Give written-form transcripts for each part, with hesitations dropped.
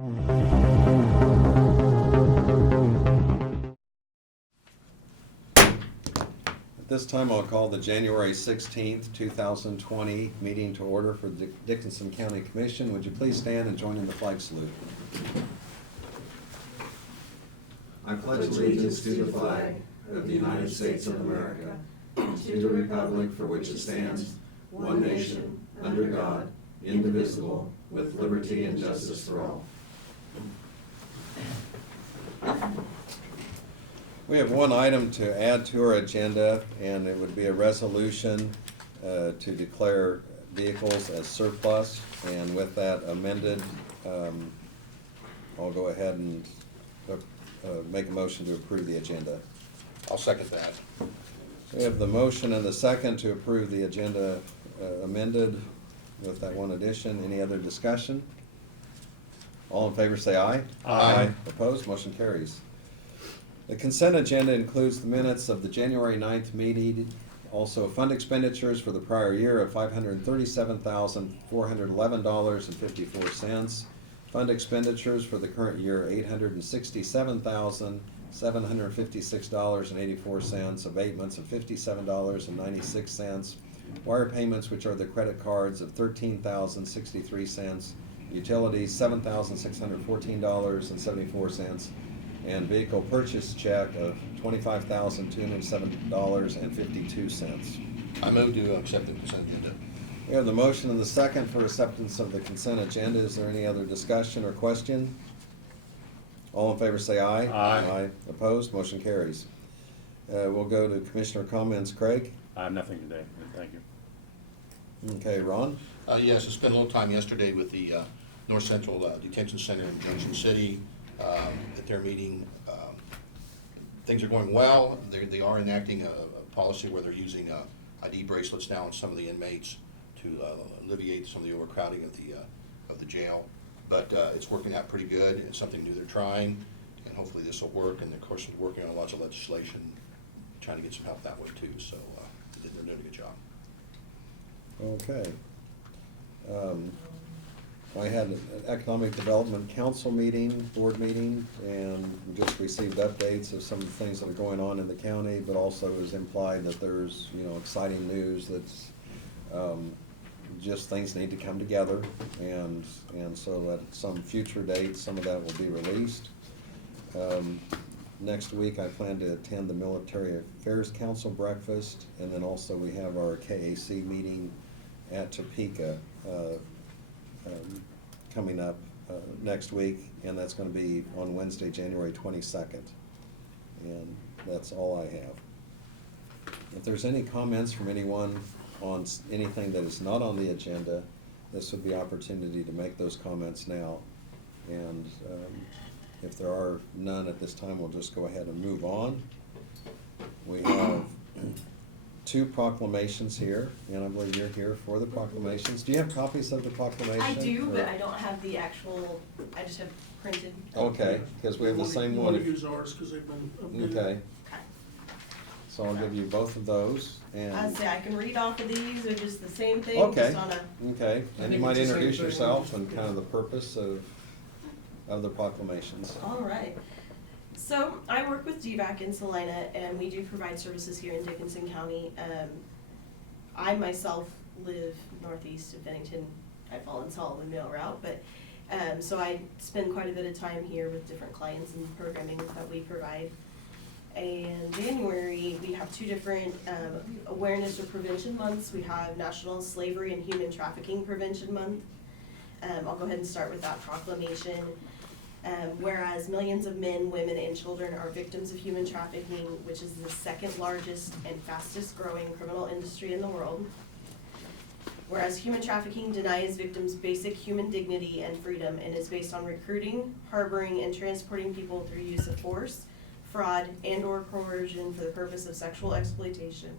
At this time, I'll call the January 16th, 2020 meeting to order for the Dickinson County Commission. Would you please stand and join in the flag salute? I pledge allegiance to the flag of the United States of America, and to the republic for which it stands, one nation, under God, indivisible, with liberty and justice for all. We have one item to add to our agenda, and it would be a resolution to declare vehicles as surplus. And with that amended, I'll go ahead and make a motion to approve the agenda. I'll second that. We have the motion and the second to approve the agenda amended with that one addition. Any other discussion? All in favor say aye. Aye. Opposed? Motion carries. The consent agenda includes the minutes of the January 9th meeting, also fund expenditures for the prior year of $537,411.54. Fund expenditures for the current year, $867,756.84. Abatements of $57.96. Wire payments, which are the credit cards, of $13,063. Utilities, $7,614.74. And vehicle purchase check of $25,207.52. I move to accept the consent agenda. We have the motion and the second for acceptance of the consent agenda. Is there any other discussion or question? All in favor say aye. Aye. Opposed? Motion carries. We'll go to Commissioner comments. Craig? I have nothing today, thank you. Okay, Ron? Yes, I spent a little time yesterday with the North Central Detention Center in Junction City at their meeting. Things are going well. They are enacting a policy where they're using ID bracelets now on some of the inmates to alleviate some of the overcrowding of the jail. But it's working out pretty good. It's something new they're trying, and hopefully this will work. And of course, we're working on lots of legislation, trying to get some help that way too. So they're doing a good job. Okay. I had an Economic Development Council meeting, board meeting, and just received updates of some of the things that are going on in the county, but also it was implied that there's, exciting news that's just things need to come together, and so at some future date, some of that will be released. Next week, I plan to attend the Military Affairs Council breakfast, and then also we have our KAC meeting at Topeka coming up next week, and that's going to be on Wednesday, January 22nd. And that's all I have. If there's any comments from anyone on anything that is not on the agenda, this would be opportunity to make those comments now. And if there are none at this time, we'll just go ahead and move on. We have two proclamations here, and I believe you're here for the proclamations. Do you have copies of the proclamation? I do, but I don't have the actual, I just have printed. Okay, because we have the same You one. want to use ours because they've been updated. Okay, so I'll give you both of those, and. I say I can read off of these, they're just the same thing, Okay, just on a, okay, I and you think might it's the same introduce thing. yourself and kind of the purpose of the proclamations. all right. So I work with DVAC in Salina, and we do provide services here in Dickinson County. I myself live northeast of Bennington. I fall in Sullivan Mail Route, but so I spend quite a bit of time here with different clients and programming that we provide. And January, we have two different awareness or prevention months. We have National Slavery and Human Trafficking Prevention Month. I'll go ahead and start with that proclamation. Whereas millions of men, women, and children are victims of human trafficking, which is the second largest and fastest growing criminal industry in the world. Whereas human trafficking denies victims basic human dignity and freedom and is based on recruiting, harboring, and transporting people through use of force, fraud, and/or coercion for the purpose of sexual exploitation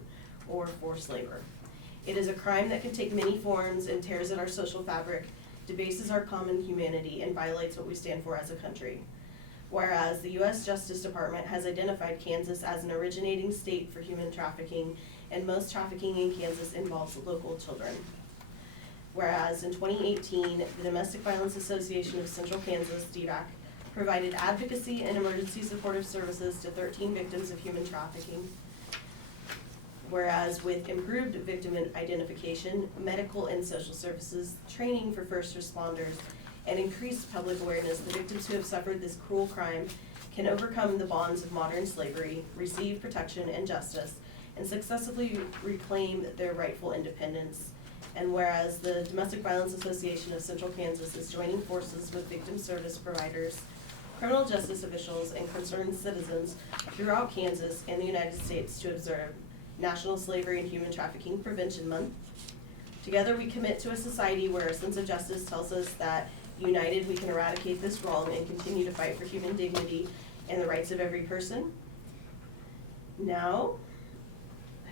or forced labor. It is a crime that can take many forms and tears at our social fabric, debases our common humanity, and violates what we stand for as a country. Whereas the U.S. Justice Department has identified Kansas as an originating state for human trafficking, and most trafficking in Kansas involves local children. Whereas in 2018, the Domestic Violence Association of Central Kansas, DVAC, provided advocacy and emergency supportive services to 13 victims of human trafficking. Whereas with improved victim identification, medical and social services, training for first responders, and increased public awareness, the victims who have suffered this cruel crime can overcome the bonds of modern slavery, receive protection and justice, and successfully reclaim their rightful independence. And whereas the Domestic Violence Association of Central Kansas is joining forces with victim service providers, criminal justice officials, and concerned citizens throughout Kansas and the United States to observe National Slavery and Human Trafficking Prevention Month. Together we commit to a society where our sense of justice tells us that united we can eradicate this wrong and continue to fight for human dignity and the rights of every person. Now,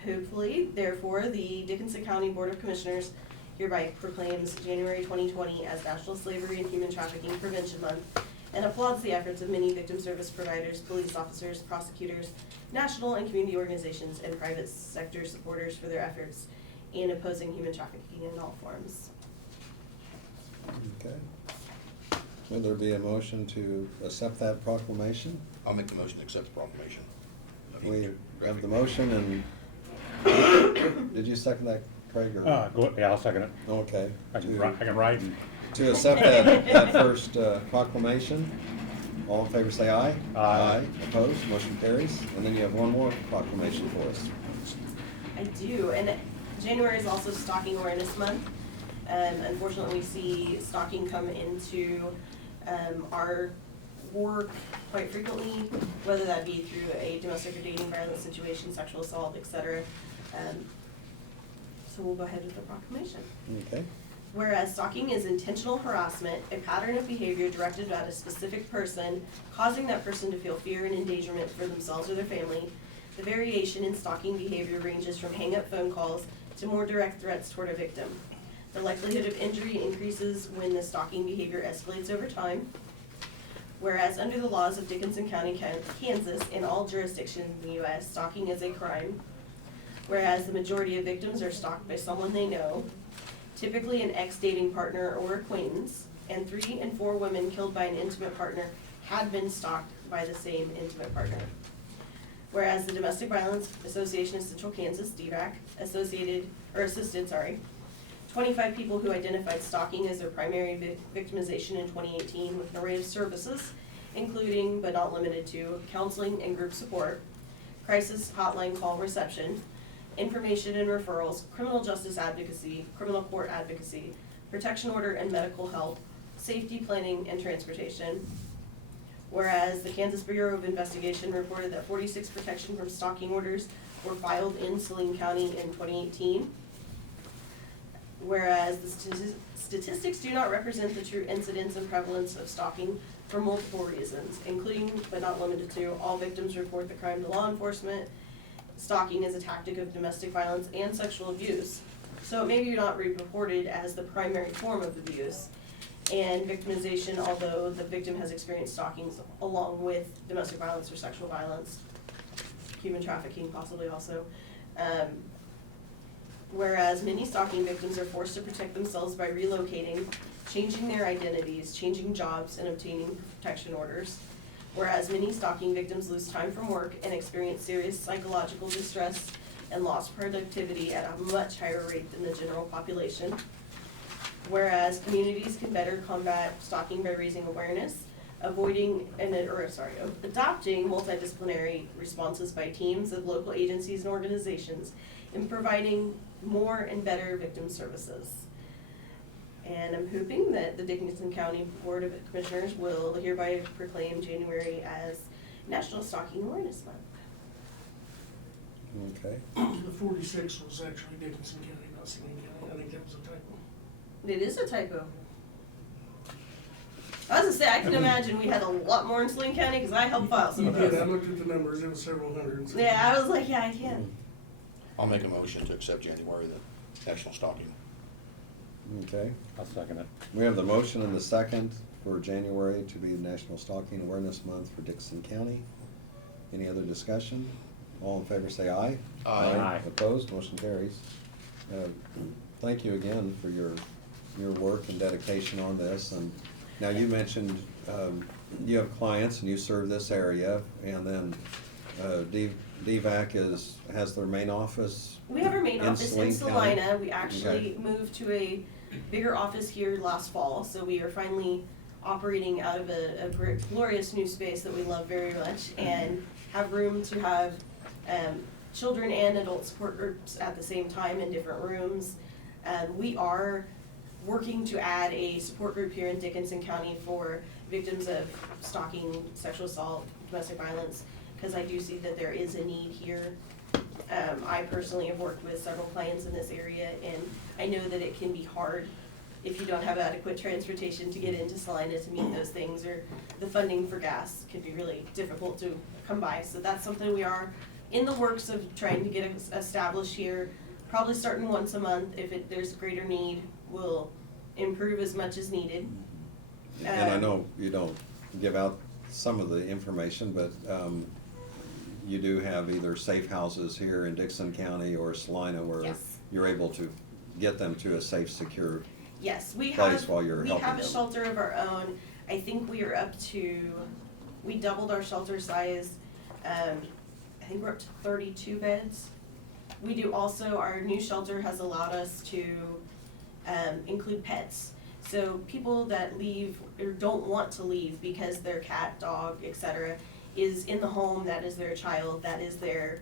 hopefully, therefore, the Dickinson County Board of Commissioners hereby proclaims January 2020 as National Slavery and Human Trafficking Prevention Month and applauds the efforts of many victim service providers, police officers, prosecutors, national and community organizations, and private sector supporters for their efforts in opposing human trafficking in all forms. Okay. Would there be a motion to accept that proclamation? I'll make the motion to accept the proclamation. We have the motion, and did you second that, Craig? Or? Yeah, I'll second it. Okay. I can write and. To accept that first proclamation, all in favor say aye. Aye. Opposed, motion carries. And then you have one more proclamation for us. I do, and January is also Stalking Awareness Month. Unfortunately, we see stalking come into our work quite frequently, whether that be through a domestic or dating violence situation, sexual assault, etc. So we'll go ahead with the proclamation. Okay. Whereas stalking is intentional harassment, a pattern of behavior directed at a specific person, causing that person to feel fear and endangerment for themselves or their family. The variation in stalking behavior ranges from hang-up phone calls to more direct threats toward a victim. The likelihood of injury increases when the stalking behavior escalates over time. Whereas under the laws of Dickinson County, Kansas, and all jurisdictions in the U.S., stalking is a crime. Whereas the majority of victims are stalked by someone they know, typically an ex-dating partner or acquaintance, and 3 in 4 women killed by an intimate partner had been stalked by the same intimate partner. Whereas the Domestic Violence Association of Central Kansas, DVAC, assisted 25 people who identified stalking as their primary victimization in 2018 with an array of services, including but not limited to counseling and group support, crisis hotline call reception, information and referrals, criminal justice advocacy, criminal court advocacy, protection order and medical help, safety planning, and transportation. Whereas the Kansas Bureau of Investigation reported that 46 protection from stalking orders were filed in Saline County in 2018. Whereas the statistics do not represent the true incidence and prevalence of stalking for multiple reasons, including but not limited to all victims report the crime to law enforcement. Stalking is a tactic of domestic violence and sexual abuse, so it may be not reported as the primary form of abuse. And victimization, although the victim has experienced stalking along with domestic violence or sexual violence, human trafficking possibly also. Whereas many stalking victims are forced to protect themselves by relocating, changing their identities, changing jobs, and obtaining protection orders. Whereas many stalking victims lose time from work and experience serious psychological distress and lost productivity at a much higher rate than the general population. Whereas communities can better combat stalking by raising awareness, adopting multidisciplinary responses by teams of local agencies and organizations, and providing more and better victim services. And I'm hoping that the Dickinson County Board of Commissioners will hereby proclaim January as National Stalking Awareness Month. Okay. The 46 was actually Dickinson County, not Saline County. I think that was a typo. It is a typo. I was gonna say, I can imagine we had a lot more in Saline County because I helped file some You of did, I those. looked at the numbers, it was several hundred. So. Yeah, I was like, yeah, I can. I'll make a motion to accept January, the National Stalking. Okay. I'll second it. We have the motion and the second for January to be National Stalking Awareness Month for Dickinson County. Any other discussion? All in favor say aye. Aye. Aye. Opposed, motion carries. Thank you again for your your work and dedication on this. And now you mentioned you have clients and you serve this area, and then DVAC has their main office. We have our main office in Saline County? Salina. We actually Okay. moved to a bigger office here last fall, so we are finally operating out of a glorious new space that we love very much, and have room to have children and adult support groups at the same time in different rooms. We are working to add a support group here in Dickinson County for victims of stalking, sexual assault, domestic violence, because I do see that there is a need here. I personally have worked with several clients in this area, and I know that it can be hard if you don't have adequate transportation to get into Salina to meet those things, or the funding for gas can be really difficult to come by. So that's something we are in the works of trying to get established here, probably starting once a month. If there's greater need, we'll improve as much as needed. And I know you don't give out some of the information, but you do have either safe houses here in Dickinson County or Salina where Yes. you're able to get them to a safe, secure Yes, we place have, while you're we helping have a them. shelter of our own. I think we are up to, we doubled our shelter size. I think we're up to 32 beds. We do also, our new shelter has allowed us to include pets. So people that leave or don't want to leave because their cat, dog, etc. is in the home, that is their child, that is their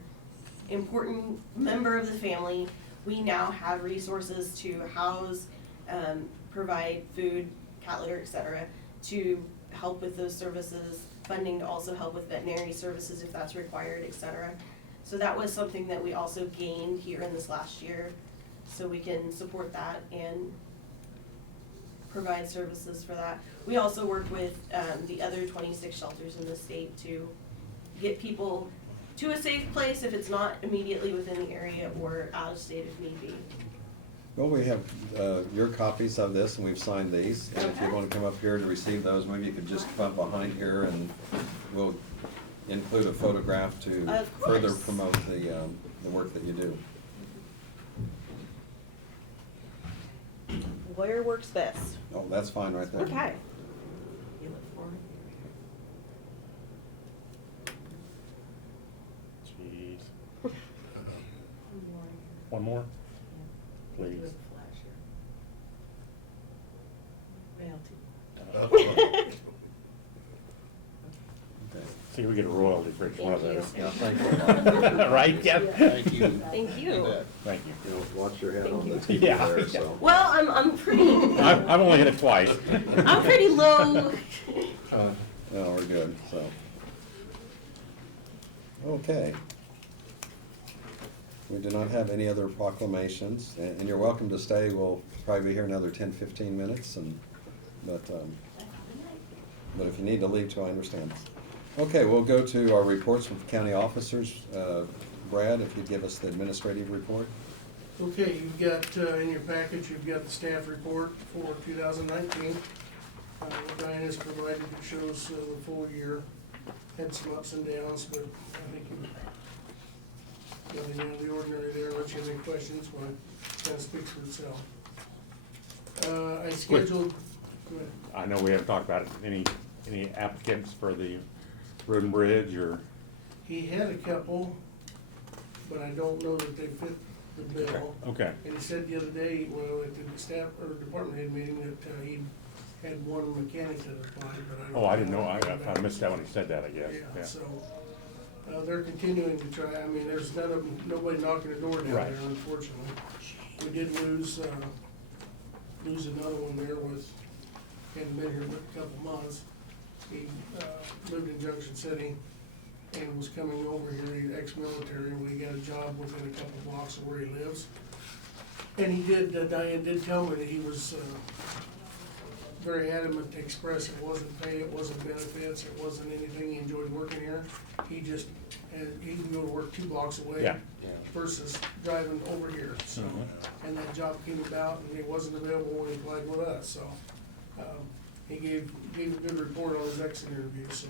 important member of the family. We now have resources to house, provide food, cat litter, etc., to help with those services, funding to also help with veterinary services if that's required, etc. So that was something that we also gained here in this last year, so we can support that and provide services for that. We also work with the other 26 shelters in the state to get people to a safe place if it's not immediately within the area or out of state if need be. Well, we have your copies of this, and we've signed these. And if you Okay. want to come up here to receive those, maybe you could just come up behind here, and we'll include a photograph to Of further course. promote the work that you do. Where works best? Oh, that's fine right there. Okay. Jeez. One more? Please. Okay. See, we get a royalty for each one of those. Thank you. Thank you. Right, Jeff? Thank you. Thank you. bet. Thank you. You know, watch your head Thank on you. the TV Yeah. there, so. Well, I'm pretty, I've only hit it twice. I'm pretty low. Oh, we're good, so. Okay. We do not have any other proclamations, and you're welcome to stay. We'll probably be here another 10, 15 minutes, but if you need to leave too, I understand. Okay, we'll go to our reports from county officers. Brad, if you'd give us the administrative report. Okay, you've got, in your package, you've got the staff report for 2019. What Diane has provided, it shows the full year, had some ups and downs, but I think nothing out of the ordinary there, unless you have any questions, well, it kind of speaks for itself. I scheduled, go ahead. I know we haven't talked about it. Any applicants for the road and bridge or? He had a couple, but I don't know that they fit the bill. Okay. And he said the other day, well, at the staff or department head meeting, that he had one mechanic that applied, but I don't. Oh, I didn't know. I missed that when he said that, I guess. Yeah, so, they're continuing to try, I mean, there's nobody knocking the door down Right. there, unfortunately. We did lose another one there with, hadn't been here but a couple months. He, lived in Junction City and was coming over here, he's ex-military, and we got a job within a couple blocks of where he lives. And he did, Diane did tell me that he was, very adamant to express it wasn't pay, it wasn't benefits, it wasn't anything, he enjoyed working here. He just, he can go to work 2 blocks away. Yeah. Versus driving over here, so, Mhm. and that job came about and he wasn't available when he applied with us, so. He gave a good report on his exit interview, so.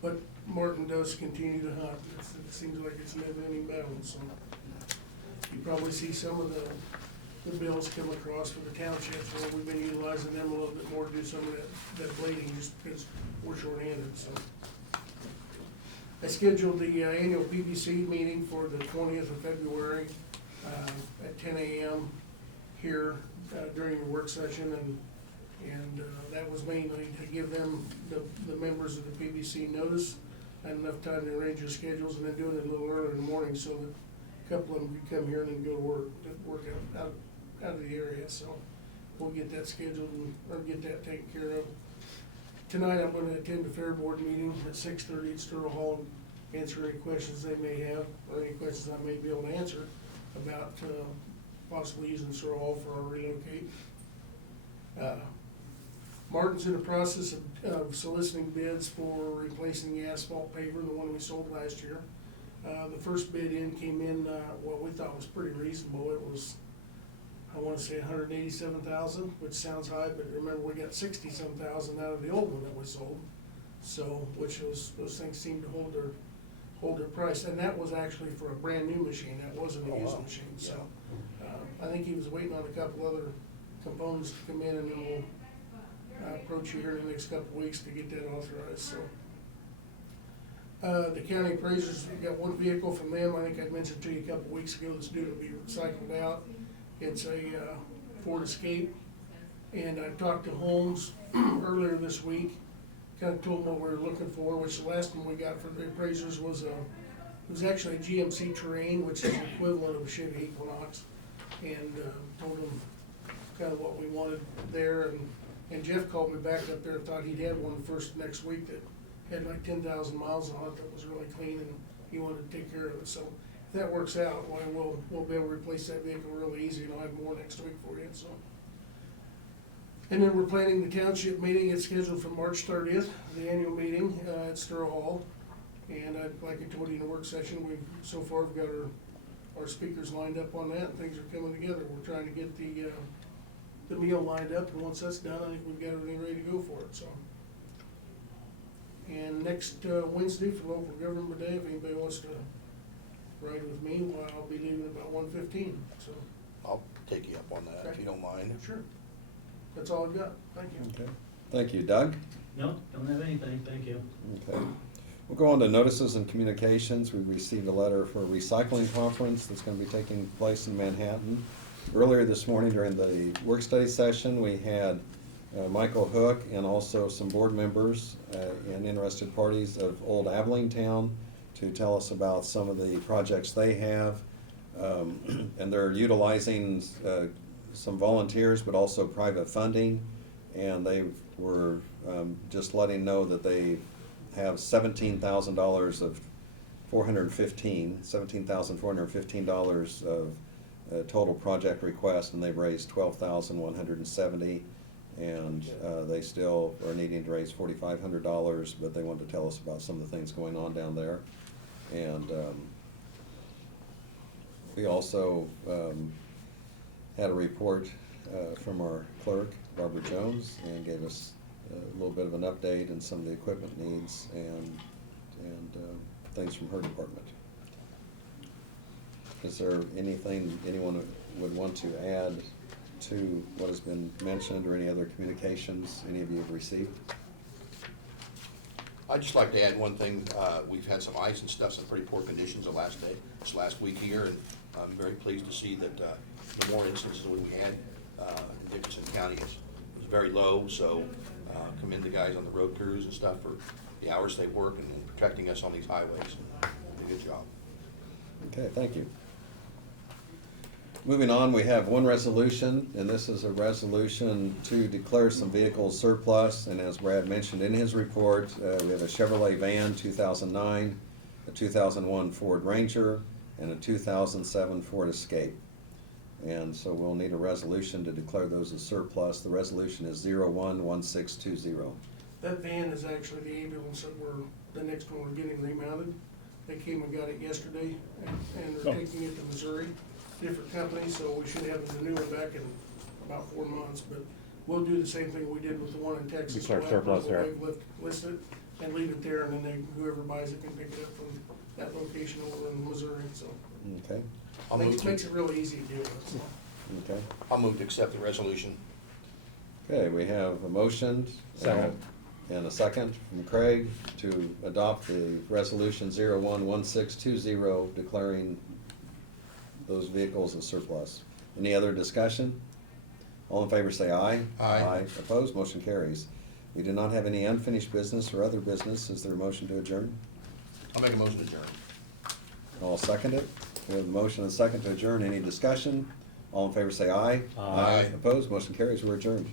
But Martin does continue to hunt, it seems like it's never ending battle, so. You probably see some of the the bills come across for the townships, where we've been utilizing them a little bit more to do some of that blading, just because we're short-handed, so. I scheduled the annual PBC meeting for the 20th of February at 10 a.m. here during your work session, and that was mainly to give them, the members of the PBC notice and enough time to arrange their schedules, and then do it a little earlier in the morning so that a couple of them could come here and then go to work out of the area, so we'll get that scheduled or get that taken care of. Tonight, I'm gonna attend the Fair Board meeting at 6:30 at Sterl Hall, and answer any questions they may have, or any questions I may be able to answer about possibly using Sterl Hall for our relocate. Martin's in the process of soliciting bids for replacing the asphalt paver, the one we sold last year. The first bid in came in, what we thought was pretty reasonable. It was, I wanna say $187,000, which sounds high, but remember, we got 60-some thousand out of the old one that we sold. So, those things seemed to hold their price, and that was actually for a brand new machine, that wasn't a used machine, so. I think he was waiting on a couple other components to come in, and then we'll approach you here in the next couple of weeks to get that authorized, so. The county appraisers, we got one vehicle from them, I think I mentioned to you a couple of weeks ago, that's due to be recycled out. It's a Ford Escape, and I talked to Holmes earlier this week, kinda told them what we were looking for, which the last one we got for the appraisers was it was actually a GMC Terrain, which is the equivalent of a Chevy Equinox, and told them kinda what we wanted there, and Jeff called me back up there and thought he'd had one first next week that had like 10,000 miles on it, that was really clean, and he wanted to take care of it, so if that works out, well, we'll be able to replace that vehicle really easy, and I'll have more next week for you, so. And then we're planning the township meeting. It's scheduled for March 30th, the annual meeting at Sterl Hall. And like I told you in the work session, so far we've got our speakers lined up on that, and things are coming together. We're trying to get the meal lined up, and once that's done, I think we've got everything ready to go for it, so. And next Wednesday for local government day, if anybody wants to ride with me, well, I'll be leaving about 1:15, so. I'll take you up on that if you don't mind. Sure. That's all I've got. Thank you. Okay, thank you. Doug? No, don't have anything, thank you. Okay. We'll go on to notices and communications. We received a letter for a recycling conference that's gonna be taking place in Manhattan. Earlier this morning during the work study session, we had Michael Hook and also some board members and interested parties of Old Abilene Town to tell us about some of the projects they have. And they're utilizing some volunteers, but also private funding. And they were just letting know that they have $17,415 of total project request, and they've raised $12,170. And they still are needing to raise $4,500, but they wanted to tell us about some of the things going on down there. And we also had a report from our clerk, Barbara Jones, and gave us a little bit of an update on some of the equipment needs and things from her department. Is there anything anyone would want to add to what has been mentioned, or any other communications any of you have received? I'd just like to add one thing. We've had some ice and stuff, some pretty poor conditions this last week here, and I'm very pleased to see that the more instances we had in Dickinson County is very low, so commend the guys on the road crews and stuff for the hours they work and protecting us on these highways. They do a good job. Okay, thank you. Moving on, we have one resolution, and this is a resolution to declare some vehicles surplus. And as Brad mentioned in his report, we have a Chevrolet van 2009, a 2001 Ford Ranger, and a 2007 Ford Escape. And so we'll need a resolution to declare those as surplus. The resolution is 011620. That van is actually the ambulance that the next one we're getting remounted. They came and got it yesterday, and they're taking it to Missouri, different company, so we should have the new one back in about 4 months, but we'll do the same thing we did with the one in Texas. Declare We'll have surplus there. List it and leave it there, and then whoever buys it can pick it up from that location over in Missouri, so. Okay, I'll move Makes it really easy to deal with, so. Okay. I'll move to accept the resolution. Okay, we have a motion. Second. And a second from Craig to adopt the resolution 011620 declaring those vehicles as surplus. Any other discussion? All in favor say aye. Aye. Opposed, motion carries. We do not have any unfinished business or other business. Is there a motion to adjourn? I'll make a motion to adjourn. I'll second it. We have a motion and a second to adjourn. Any discussion? All in favor say aye. Aye. Opposed, motion carries. We're adjourned.